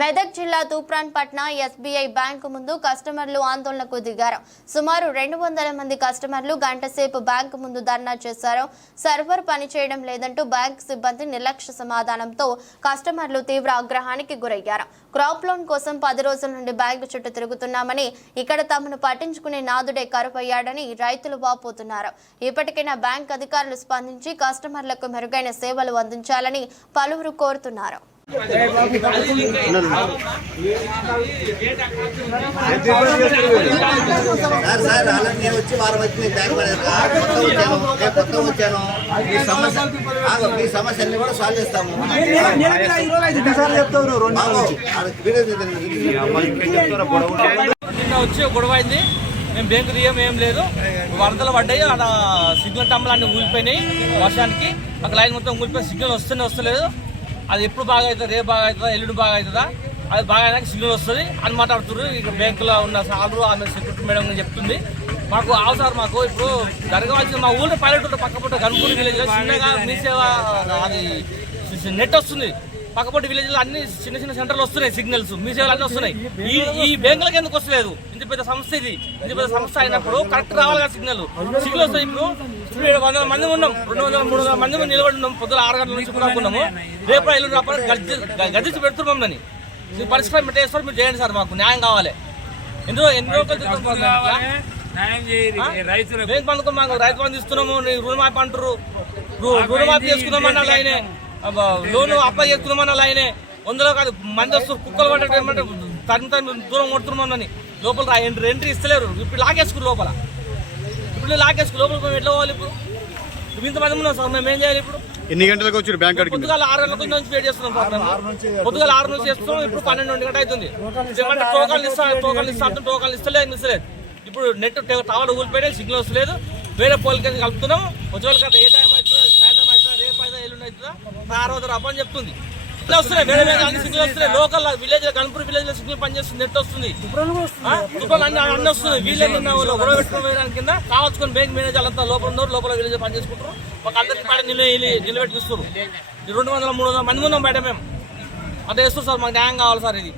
మెదక్ జిల్లా తూప్రాన్పట్న SBI bank ముందు కస్టమర్లు ఆందోళనకు దిగారు. సుమారు 200 మంది కస్టమర్లు గంటసేపు బ్యాంకు ముందు ధర్నా చేశారు. సర్వర్ పనిచేయడం లేదంటూ బ్యాంకు సిబ్బంది నిర్లక్ష్య సమాధానంతో కస్టమర్లు తీవ్ర ఆగ్రహానికి గురయ్యారు. క్రాప్ లోన్ కోసం 10 రోజుల నుండి బ్యాంకు చుట్టూ తిరుగుతున్నామని, ఇక్కడ తమను పట్టించుకునే నాదుడే కరువయ్యాడని రైతులు వాపోతున్నారు. ఇప్పటికైనా బ్యాంకు అధికారులు స్పందించి కస్టమర్లకు మెరుగైన సేవలు అందించాలని పలువురు కోరుతున్నారు. సమస్యల్ని కూడా సాల్వ్ చేస్తాము. వచ్చి గొడవ అయింది. మేము బ్యాంకు తీయం ఏం లేదు. వరదలు పడ్డాయి, అలా సిగ్నల్ టంబులు అన్ని ఊలిపోయినాయి. వర్షానికి ఒక లైన్ మొత్తం ఊలిపోయి సిగ్నల్ వస్తలేదు. అది ఎప్పుడు బాగా అవుతుంది, రేపు బాగా అవుతుందా, ఎల్లుండి బాగా అవుతుందా, అది బాగా అయినాక సిగ్నల్ వస్తుంది అని మాట్లాడుతున్నారు. ఇక బ్యాంకులో ఉన్న సార్లు ఆమె సెక్యూరిటీ మేడం చెప్తుంది. మాకు అవసరం, మాకు ఇప్పుడు జరగవలసిన మా ఊళ్ళో పల్లెటూరు పక్కపొట్టు గన్పూర్ విలేజ్ లో చిన్నగా మీ సేవ అది నెట్ వస్తుంది. పక్కపొట్టి విలేజ్ లో అన్ని చిన్న చిన్న సెంటర్లు వస్తున్నాయి, సిగ్నల్స్ మీ సేవలు అన్నీ వస్తున్నాయి. ఈ బ్యాంకులకు ఎందుకు వస్తలేదు? ఇంత పెద్ద సంస్థ ఇది, ఇంత పెద్ద సంస్థ అయినప్పుడు కరెక్ట్ రావాలి కదా సిగ్నల్ వస్తాయి. ఇప్పుడు 100 మంది ఉన్నాం, 200-300 మంది నిలబడి ఉన్నాం. పొద్దున 6 గంటల నుంచి కూడా ఉన్నాము. రేపు ఎల్లుండి గర్జించి పెడుతున్నాం. దాన్ని పరిష్కారం పెట్టేస్తారు. మీరు చేయండి సార్, మాకు న్యాయం కావాలి. ఎన్ని రోజులు బ్యాంక్ బంధుకు మాకు రైతు బంధు ఇస్తున్నాము, రుణమాఫీ అంటారు. రుణమాఫీ చేసుకుందామన్నా ఆయనే, లోన్ అప్లై చేసుకుందామన్నా ఆయనే. 100 కాదు మంది వస్తారు, కుక్కలు పడ్డట్టు తను దూరం కొడుతున్నామని లోపల ఎంట్రీ ఇస్తలేరు. ఇప్పుడు లాగేసుకుని లోపల లోపలికి ఎట్లా పోవాలి? ఇప్పుడు ఇంతమంది ఉన్నాం సార్, మేము ఏం చేయాలి? ఇప్పుడు ఎన్ని గంటలకు వచ్చారు బ్యాంక్? పొద్దుగాల 6 గంటల నుంచి వెయిట్ చేస్తున్నాం సార్. పొద్దుగాల 6 నుంచి చేస్తున్నాం. ఇప్పుడు 12 గంటల అవుతుంది. టోకన్లు ఇస్తలేదు. ఇప్పుడు నెట్ టవర్ ఊలిపోయినా సిగ్నల్ వస్తలేదు. వేరే పోలికలు కలుపుతున్నాం. ఉజ్వల్ కథ ఏ టైం అవుతుందా, సాయంత్రం అవుతుందా, రేపు అవుతుందా, ఎల్లుండి అవుతుందా, 6 రూపాయలు అని చెప్తుంది. ఇట్లా వస్తున్నాయి, వేరే అన్ని సిగ్నల్ వస్తున్నాయి. లోకల్ విలేజ్ గన్పూర్ విలేజ్ లో సిగ్నల్ పనిచేస్తుంది, నెట్ వస్తుంది, అన్ని వస్తున్నాయి. వీళ్ళని గొడవ పెట్టుకుని కింద కావాల్సుకొని బ్యాంక్ మేనేజర్ అంతా లోపల ఉన్నారు, లోపల విలేజ్ పనిచేసుకుంటారు. ఒక అందరికి పైన నిలబెట్టిస్తారు. 200-300 మంది ఉన్నాం బయట. మేము అదే వేస్తారు సార్, మాకు న్యాయం కావాలి సార్. ఇది